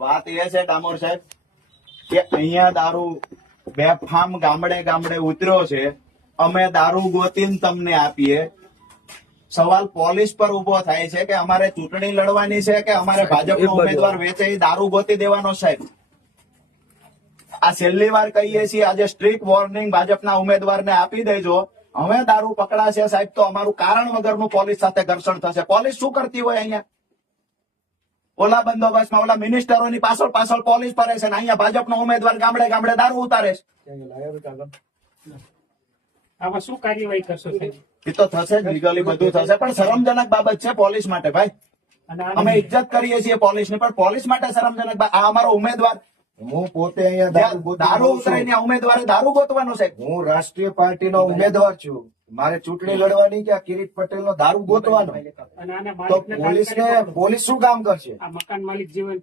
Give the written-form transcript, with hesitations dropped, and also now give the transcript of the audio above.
વાત એ છે ડામોર સાહેબ કે અહીંયા દારૂ બેફામ ગામડે ગામડે ઉતર્યો છે. અમે દારૂ ગોતીને તમને આપીએ. સવાલ પોલીસ પર ઉભો થાય છે કે અમારે ચૂંટણી લડવાની છે કે અમારે ભાજપનો ઉમેદવાર વેચે એ દારૂ ગોતી દેવાનો. સાહેબ આ છેલ્લી વાર કહીએ છીએ, આજે સ્ટ્રીટ વોર્નિંગ ભાજપના ઉમેદવારને આપી દેજો. હવે દારૂ પકડાશે સાહેબ તો અમારું કારણ વગરનું પોલીસ સાથે ઘર્ષણ થશે. પોલીસ શું કરતી હોય અહીંયા? ઓલા બંદોબસ્તમાં ઓલા મિનિસ્ટરોની પાછળ પાછળ પોલીસ ફરે છે ને અહીંયા ભાજપનો ઉમેદવાર ગામડે ગામડે દારૂ ઉતારે છે. આમાં શું કાર્યવાહી કરશો સાહેબ? એ તો થશે જ, લીગલી બધું થશે, પણ શરમજનક બાબત છે પોલીસ માટે ભાઈ. અને અમે ઇજ્જત કરીએ છીએ પોલીસની, પણ પોલીસ માટે શરમજનક. આ અમારો ઉમેદવાર હું પોતે અહીંયા દારૂ ઉતરાઈને ઉમેદવારે દારૂ ગોતવાનો છે. હું રાષ્ટ્રીય પાર્ટીનો ઉમેદવાર છું. મારે ચૂંટણી લડવાની કે આ કિરીટ પટેલનો દારૂ ગોતવાનો. અને આના તો માલિકને પોલીસ શું કામ કરશે? આ મકાન માલિક જીવન